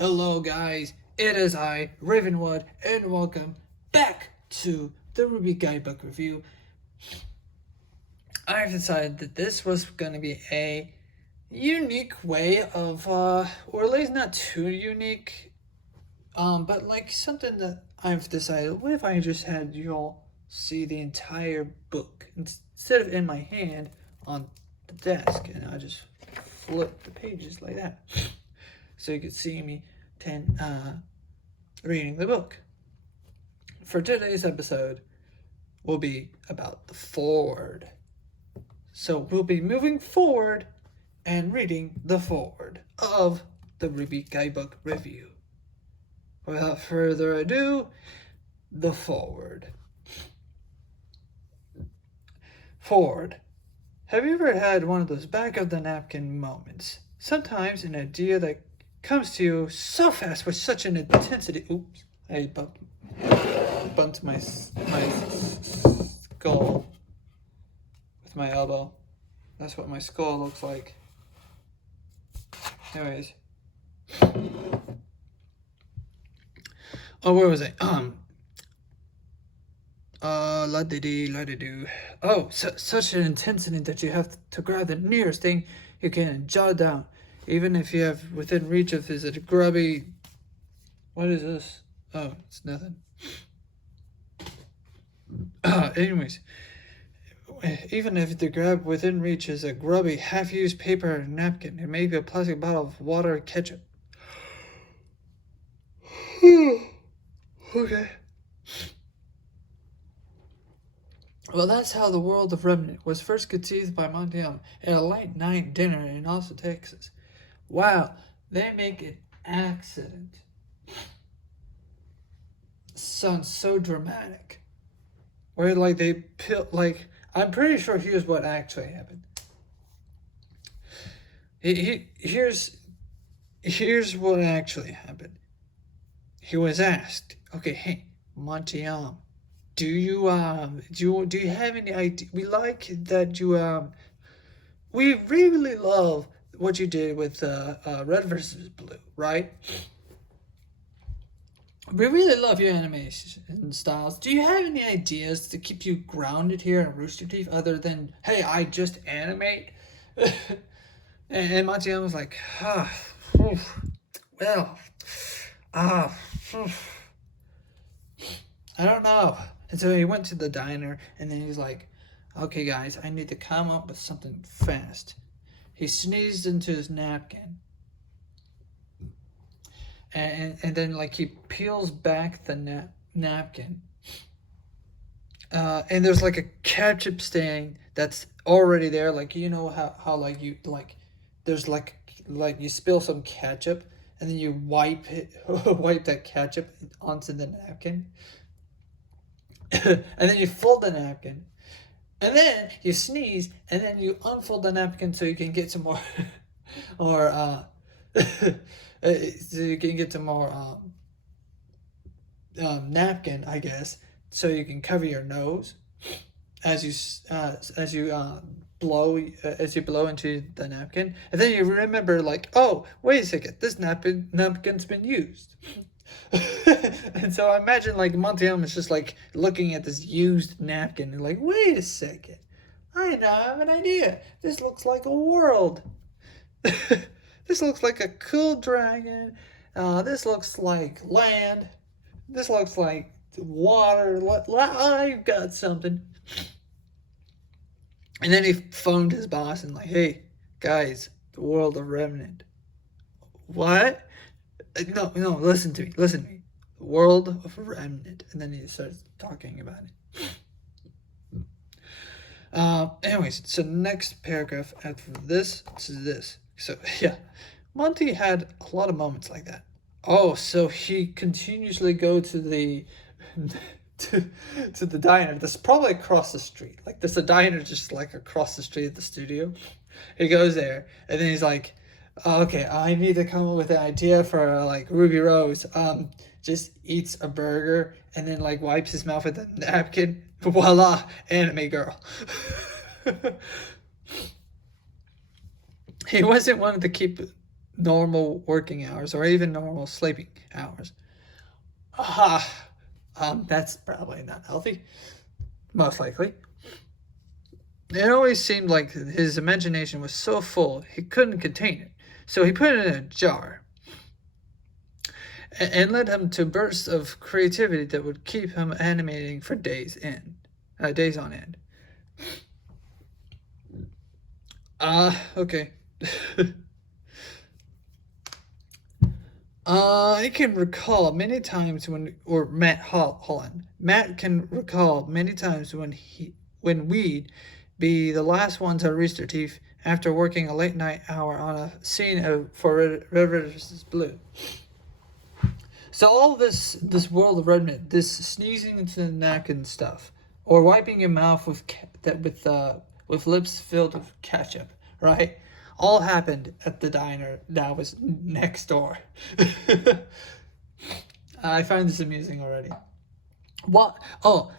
Hello guys, it is I, Ravenwood, and welcome back to the RWBY Guidebook review. I've decided that this was going to be a unique way of, or at least not too unique, but like something that I've decided, what if I just had you all see the entire book instead of in my hand on the desk, and I just flip the pages like that. So you could see me reading the book. For today's episode will be about the forward. So we'll be moving forward and reading the forward of the RWBY Guidebook review. Without further ado, the forward. Forward. Have you ever had one of those back of the napkin moments? Sometimes an idea that comes to you so fast with such an intensity. Oops, I bumped my skull with my elbow. That's what my skull looks like. Anyways. Oh, where was I? La-di-di-do. Oh, such an intensity that you have to grab the nearest thing you can and jot it down. Even if you have within reach of, is it a grubby? What is this? Oh, it's nothing. Anyways, even if the grab within reach is a grubby, half-used paper napkin, it may be a plastic bottle of water or ketchup. Okay. Well, that's how the world of Remnant was first conceived by Montiel at a late night dinner in Austin, Texas. Wow, they make an accident sound so dramatic. Where like they I'm pretty sure here's what actually happened. Here's what actually happened. He was asked, okay, hey, Montiel, do you have any idea? We like that you we really love what you did with Red versus Blue, right? We really love your animation styles. Do you have any ideas to keep you grounded here in Rooster Teeth other than, hey, I just animate? and Montiel was like, well, I don't know. And so he went to the diner, and then he's like, okay, guys, I need to come up with something fast. He sneezed into his napkin. And then, like, he peels back the napkin. And there's, like, a ketchup stain that's already there. Like, you know how like, you, like, there's, like you spill some ketchup, and then you wipe that ketchup onto the napkin. And then you fold the napkin. And then you sneeze, and then you unfold the napkin so you can get some more, or so you can get some more napkin, I guess, so you can cover your nose as you blow into the napkin, and then you remember, like, oh, wait a second, this napkin's been used. And so I imagine, like, Montiel is just like looking at this used napkin and like, wait a second, I now have an idea. This looks like a world. This looks like a cool dragon. This looks like land. This looks like water. I've got something. And then he phoned his boss and like, hey, guys, the world of Remnant. What? No, listen to me. The world of Remnant. And then he starts talking about it. Anyways, so next paragraph after this is this. So, yeah, Monty had a lot of moments like that. Oh, so he continuously go to the to the diner. That's probably across the street. Like, there's a diner just like across the street at the studio. He goes there, and then he's like, okay, I need to come up with an idea for, like, Ruby Rose. Just eats a burger and then, like, wipes his mouth with a napkin. Voila, anime girl. He wasn't one to keep normal working hours or even normal sleeping hours. Ah, that's probably not healthy, most likely. It always seemed like his imagination was so full he couldn't contain it, so he put it in a jar and led him to bursts of creativity that would keep him animating for days on end. Okay. I can recall many times or Matt Holland. Matt can recall many times when we'd be the last ones to rooster teeth after working a late night hour on a scene for Red vs. Blue. So all this world of Redmond, this sneezing into the neck and stuff, or wiping your mouth with lips filled with ketchup, right? All happened at the diner that was next door. I find this amusing already. What? Oh,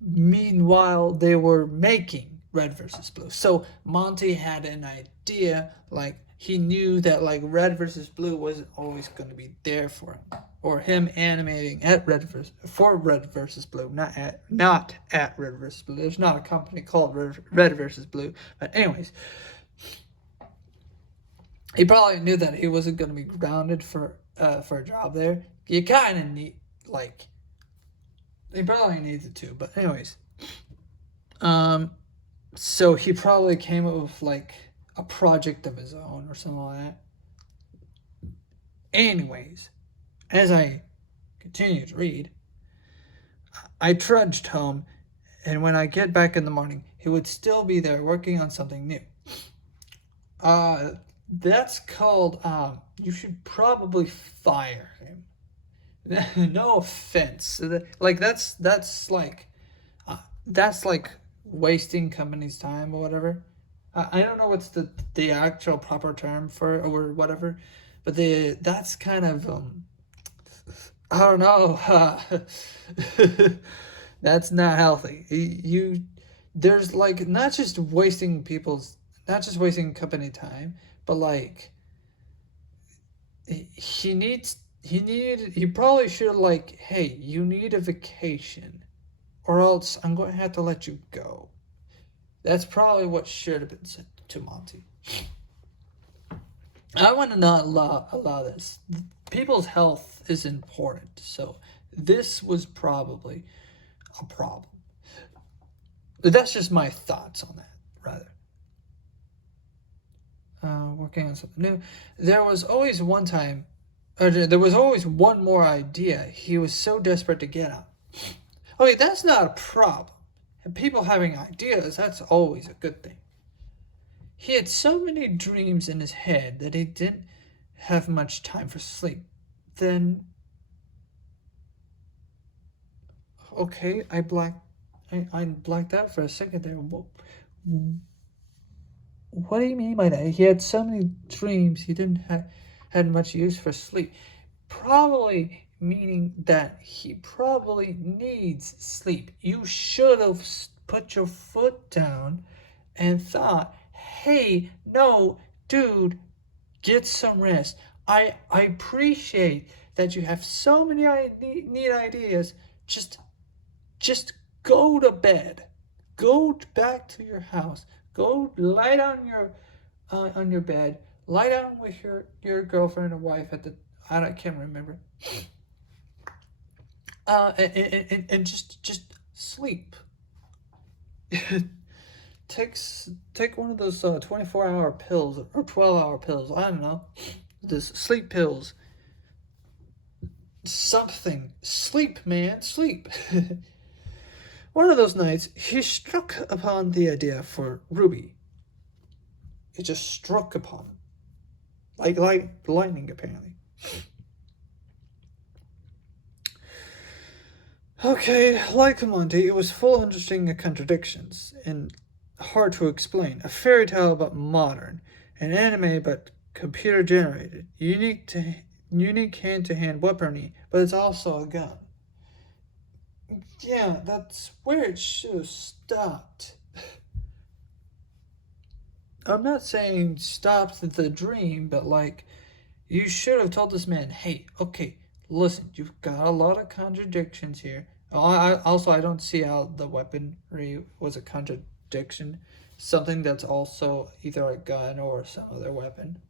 meanwhile they were making Red versus Blue. So Monty had an idea, like he knew that like Red versus Blue wasn't always going to be there for him, or him animating at Red versus Blue, not at Red versus Blue. There's not a company called Red versus Blue, but anyways, he probably knew that he wasn't going to be grounded for a job there. You kind of need like he probably needed to, but anyways, so he probably came up with like a project of his own or something like that. Anyways, as I continued to read, I trudged home, and when I get back in the morning, he would still be there working on something new. That's called, you should probably fire him. No offense. Like, that's like wasting company's time or whatever. I don't know what's the actual proper term for it or whatever, but that's kind of, I don't know. That's not healthy. There's like not just wasting company time, but like he probably should like, hey, you need a vacation, or else I'm going to have to let you go. That's probably what should have been said to Monty. I want to not allow this. People's health is important, so this was probably a problem. But that's just my thoughts on that, rather. Working on something new. There was always one more idea he was so desperate to get on. Okay, that's not a problem. And people having ideas, that's always a good thing. He had so many dreams in his head that he didn't have much time for sleep. Then, okay, I blacked out for a second there. What do you mean by that? He had so many dreams he didn't had much use for sleep. Probably meaning that he probably needs sleep. You should have put your foot down and thought, hey, no, dude, get some rest. I appreciate that you have so many neat ideas. Just go to bed. Go back to your house. Go lie down on your bed. Lie down with your girlfriend or wife I can't remember. And just sleep. Take one of those 24-hour pills or 12-hour pills. I don't know. This sleep pills. Something. Sleep, man. Sleep. One of those nights, he struck upon the idea for RWBY. It just struck upon him. Like lightning, apparently. Okay, like Monty, it was full of interesting contradictions and hard to explain. A fairy tale but modern, an anime but computer generated, unique hand-to-hand weaponry, but it's also a gun. Yeah, that's where it should have stopped. I'm not saying stop the dream, but like You should have told this man, hey, okay, listen, you've got a lot of contradictions here. I don't see how the weaponry was a contradiction. Something that's also either a gun or some other weapon.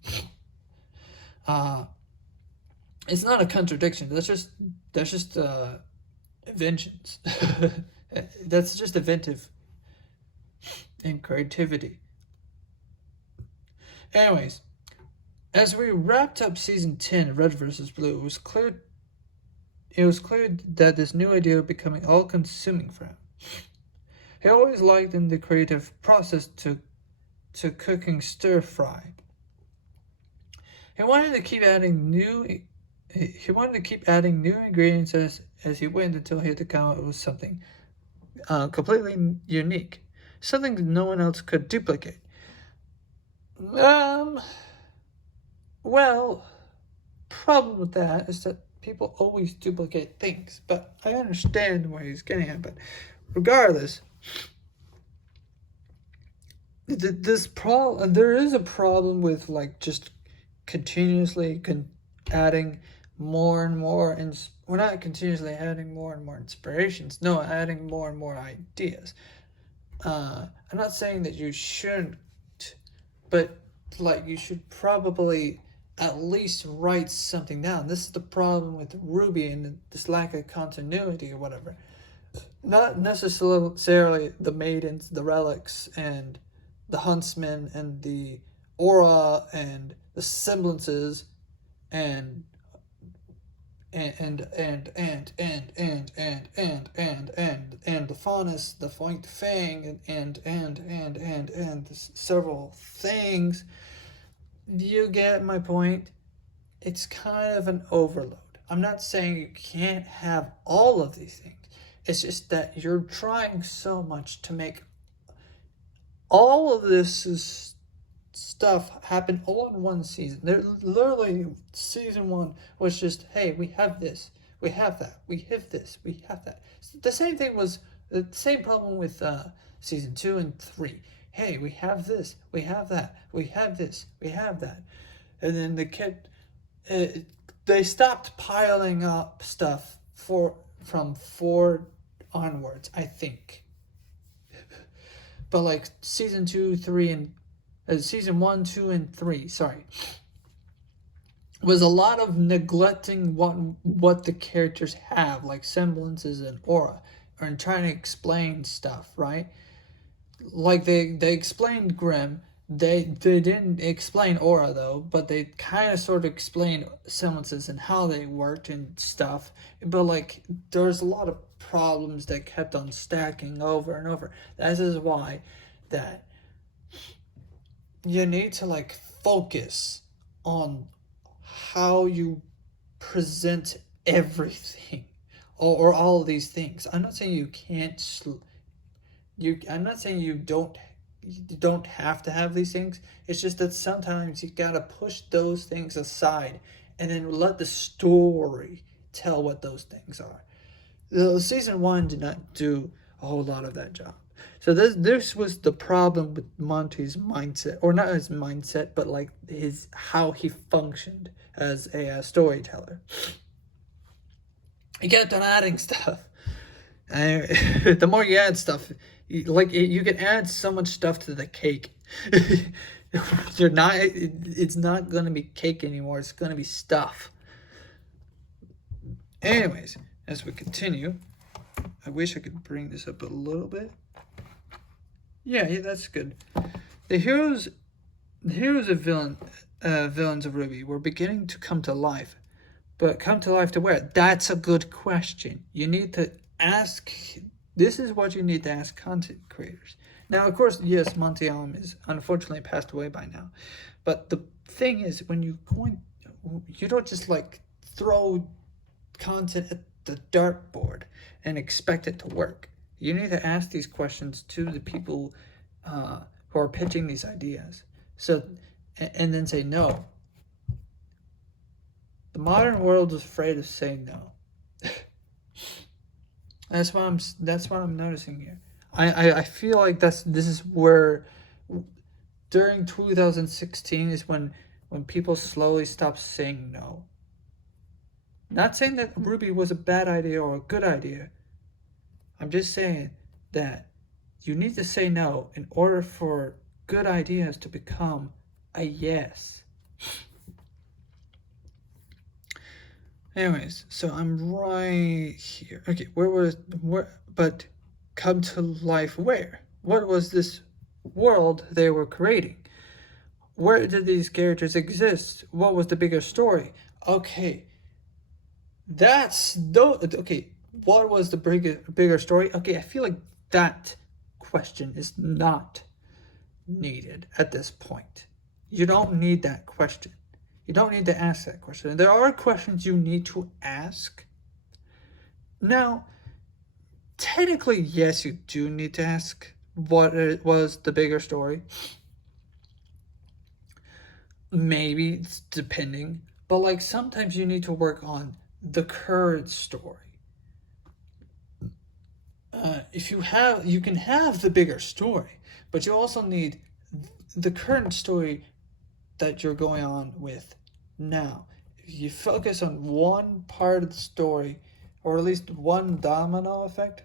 Uh, it's not a contradiction. That's just inventions. That's just inventive and creativity. Anyways, as we wrapped up season 10 of Red vs. Blue, it was clear that this new idea was becoming all-consuming for him. He always likened the creative process to cooking stir fry. He wanted to keep adding new ingredients as he went until he had to come up with something completely unique, something that no one else could duplicate. Well, problem with that is that people always duplicate things, but I understand where he's getting at. But regardless, there is a problem with like just continuously adding more and more, and we're not continuously adding more and more inspirations. No, adding more and more ideas. I'm not saying that you shouldn't, but like you should probably at least write something down. This is the problem with RWBY and this lack of continuity or whatever. Not necessarily the maidens, the relics, and the huntsmen, and the aura, and the semblances, and the faunus, the White Fang, and several things. You get my point? It's kind of an overload. I'm not saying you can't have all of these things. It's just that you're trying so much to make all of this stuff happen all in one season. There, literally, season 1 was just, hey, we have this, we have that, we have this, we have that. The same thing was the same problem with season 2 and 3. Hey, we have this, we have that, we have this, we have that. And then they stopped piling up stuff from 4 onwards, I think. But like season 2, 3, and season 1, 2, and 3, was a lot of neglecting what the characters have, like semblances and aura, and trying to explain stuff, right? Like they explained Grimm. They didn't explain aura though, but they kind of sort of explained semblances and how they worked and stuff. But like there's a lot of problems that kept on stacking over and over. That is why that you need to like focus on how you present everything or all of these things. I'm not saying you can't I'm not saying you don't have to have these things. It's just that sometimes you gotta push those things aside and then let the story tell what those things are. Season 1 did not do a whole lot of that job. So this was the problem with Monty's mindset, or not his mindset, but like how he functioned as a storyteller. He kept on adding stuff. And the more you add stuff, you can add so much stuff to the cake. It's not gonna be cake anymore. It's gonna be stuff. Anyways, as we continue, I wish I could bring this up a little bit. Yeah, that's good. The heroes of villains of RWBY were beginning to come to life, but come to life to where? That's a good question. You need to ask. This is what you need to ask content creators. Now, of course, yes, Monty Allen is unfortunately passed away by now, but the thing is, when you don't just like throw content at the dartboard and expect it to work. You need to ask these questions to the people who are pitching these ideas. So, and then say no. The modern world is afraid of saying no. That's what I'm noticing here. I feel like this is where during 2016 is when when people slowly stop saying no. Not saying that RWBY was a bad idea or a good idea. I'm just saying that you need to say no in order for good ideas to become a yes. Anyways, so I'm right here. Okay, but come to life where? What was this world they were creating? Where did these characters exist? What was the bigger story? Okay, okay. What was the bigger story? Okay, I feel like that question is not needed at this point. You don't need that question. You don't need to ask that question. There are questions you need to ask. Now, technically, yes, you do need to ask what it was the bigger story. Maybe it's depending, but like sometimes you need to work on the current story. You can have the bigger story, but you also need the current story that you're going on with now. If you focus on one part of the story, or at least one domino effect,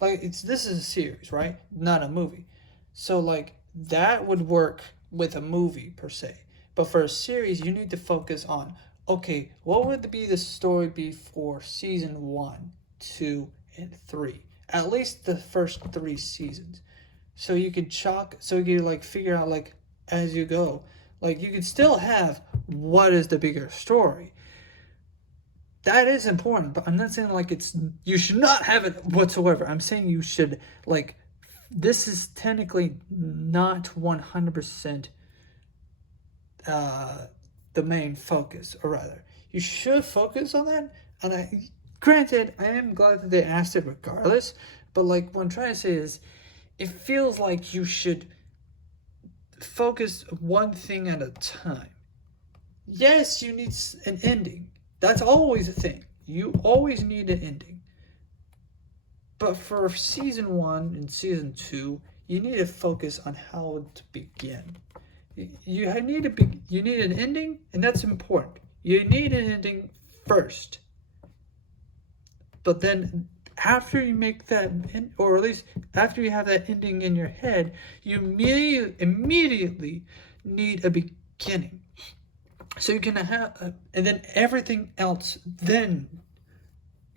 like this is a series, right? Not a movie. So like that would work with a movie per se. But for a series, you need to focus on, okay, what would be the story be for season 1, 2, and 3? At least the first 3 seasons. So you could like figure out like as you go. Like you could still have what is the bigger story. That is important, but I'm not saying like you should not have it whatsoever. I'm saying you should like this is technically not 100% the main focus, or rather, you should focus on that. And granted, I am glad that they asked it regardless, but like what I'm trying to say is, it feels like you should focus one thing at a time. Yes, you need an ending. That's always a thing. You always need an ending. But for season 1 and season 2, you need to focus on how to begin. You need an ending, and that's important. You need an ending first. But then after you make that, or at least after you have that ending in your head, you immediately need a beginning. So you can have, and then everything else then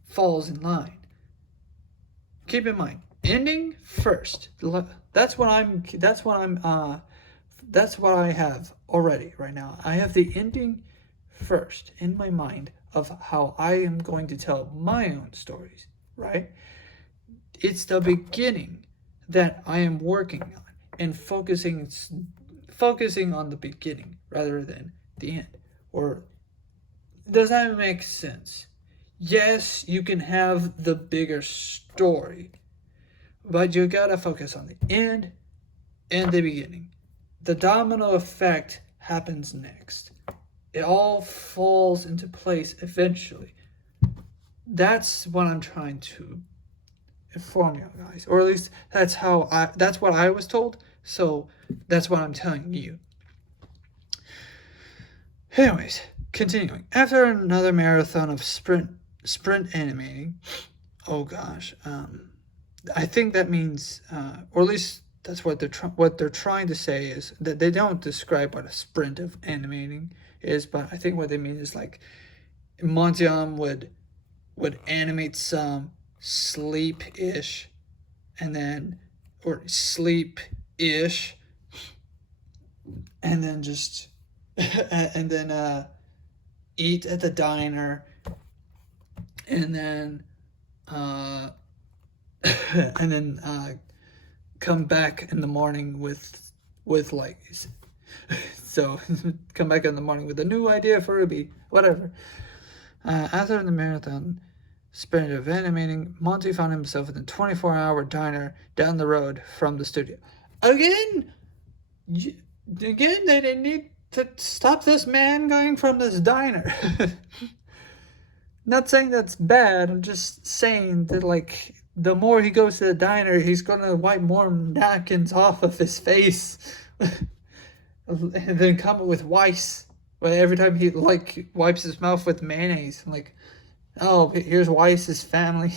falls in line. Keep in mind, ending first. That's what I have already right now. I have the ending first in my mind of how I am going to tell my own stories, right? It's the beginning that I am working on and focusing on the beginning rather than the end. Or does that make sense? Yes, you can have the bigger story, but you gotta focus on the end and the beginning. The domino effect happens next. It all falls into place eventually. That's what I'm trying to inform you guys, or at least that's what I was told. So that's what I'm telling you. Anyways, continuing. After another marathon of sprint animating, oh gosh, I think that means, or at least that's what they're trying to say is that they don't describe what a sprint of animating is, but I think what they mean is like Montiam would animate some sleep-ish, or sleep-ish, and then just and then eat at the diner, and then come back in the morning with like so come back in the morning with a new idea for RWBY, whatever. After the marathon sprint of animating, Monty found himself in a 24-hour diner down the road from the studio. Again, they need to stop this man going from this diner. Not saying that's bad, I'm just saying that like the more he goes to the diner, he's gonna wipe more napkins off of his face. and then come with Weiss. But every time he like wipes his mouth with mayonnaise, I'm like, oh, here's Weiss's family.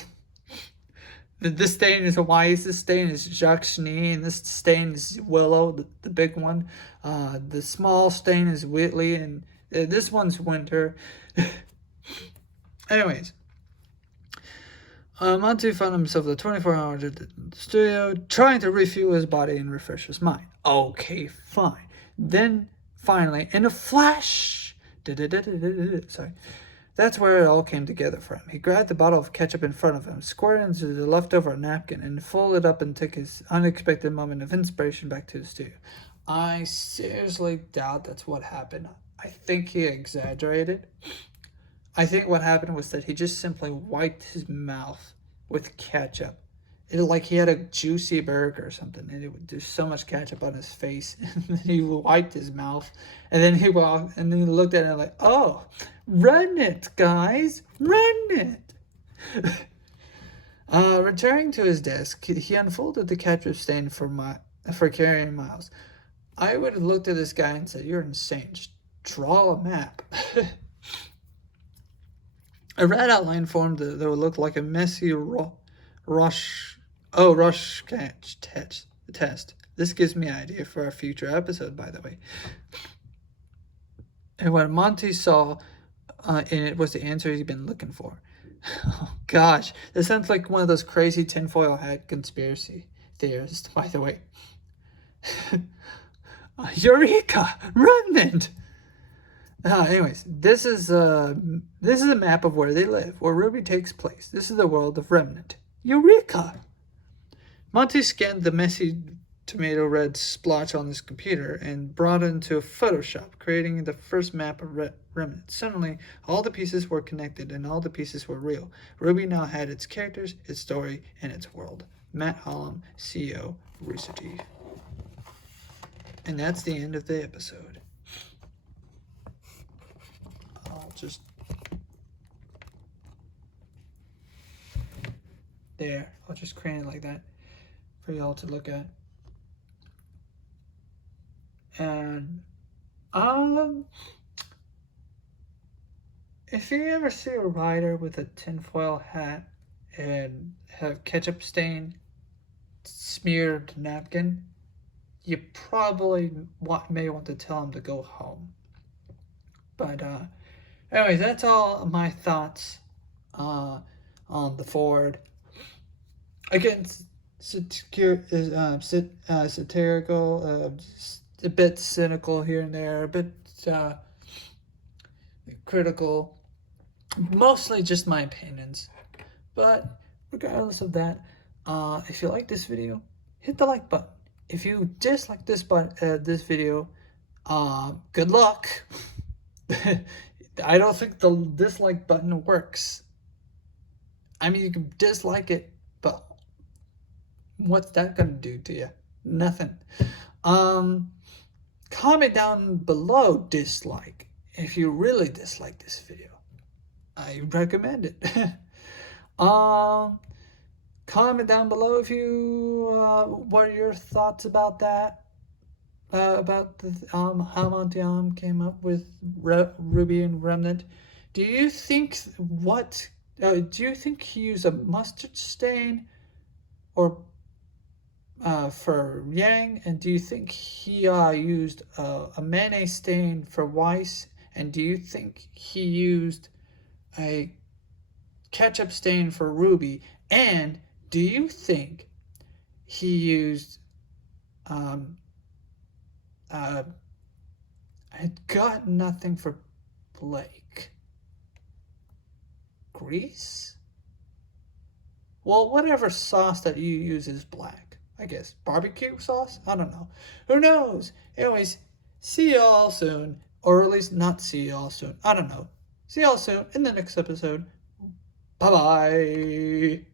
This stain is Weiss, this stain is Jacques Cheney, and this stain is Willow, the big one. The small stain is Whitley, and this one's Winter. Anyways, Monty found himself the 24 hours at the studio trying to refuel his body and refresh his mind. Okay, fine. Then, finally, in a flash, sorry, that's where it all came together for him. He grabbed the bottle of ketchup in front of him, squirted it into the leftover napkin, and folded up and took his unexpected moment of inspiration back to the studio. I seriously doubt that's what happened. I think he exaggerated. I think what happened was that he just simply wiped his mouth with ketchup. Like he had a juicy burger or something, and there's so much ketchup on his face, and then he wiped his mouth, and then he walked, and then he looked at it like, oh, remnant, guys, remnant. Returning to his desk, he unfolded the ketchup stain for carrying miles. I would have looked at this guy and said, you're insane. Just draw a map. A red outline formed that would look like a messy rush catch test. This gives me an idea for a future episode, by the way. And what Monty saw in it was the answer he'd been looking for. Oh, gosh. This sounds like one of those crazy tinfoil hat conspiracy theorists, by the way. Eureka! Remnant! Anyways, this is a map of where they live, where RWBY takes place. This is the world of Remnant. Eureka! Monty scanned the messy tomato red splotch on his computer and brought it into Photoshop, creating the first map of Remnant. Suddenly, all the pieces were connected and all the pieces were real. RWBY now had its characters, its story, and its world. Matt Hollum, CEO, Rooster Teeth. And that's the end of the episode. Just there. I'll just crane it like that for y'all to look at. And if you ever see a writer with a tinfoil hat and have ketchup stain smeared napkin, you probably may want to tell him to go home. But anyways, that's all my thoughts on the Forward. Again, satirical, a bit cynical here and there, a bit critical. Mostly just my opinions. But regardless of that, if you like this video, hit the like button. If you dislike this video, good luck. I don't think the dislike button works. I mean, you can dislike it, but what's that gonna do to you? Nothing. Comment down below dislike if you really dislike this video. I recommend it. Comment down below if you what are your thoughts about that. About the, how Monty came up with RWBY and Remnant. Do you think he used a mustard stain or for Yang? And do you think he used a mayonnaise stain for Weiss? And do you think he used a ketchup stain for RWBY? And do you think he used I got nothing for Blake. Grease? Well, whatever sauce that you use is black. I guess barbecue sauce? I don't know. Who knows? Anyways, see y'all soon. Or at least not see y'all soon. I don't know. See y'all soon in the next episode. Bye-bye.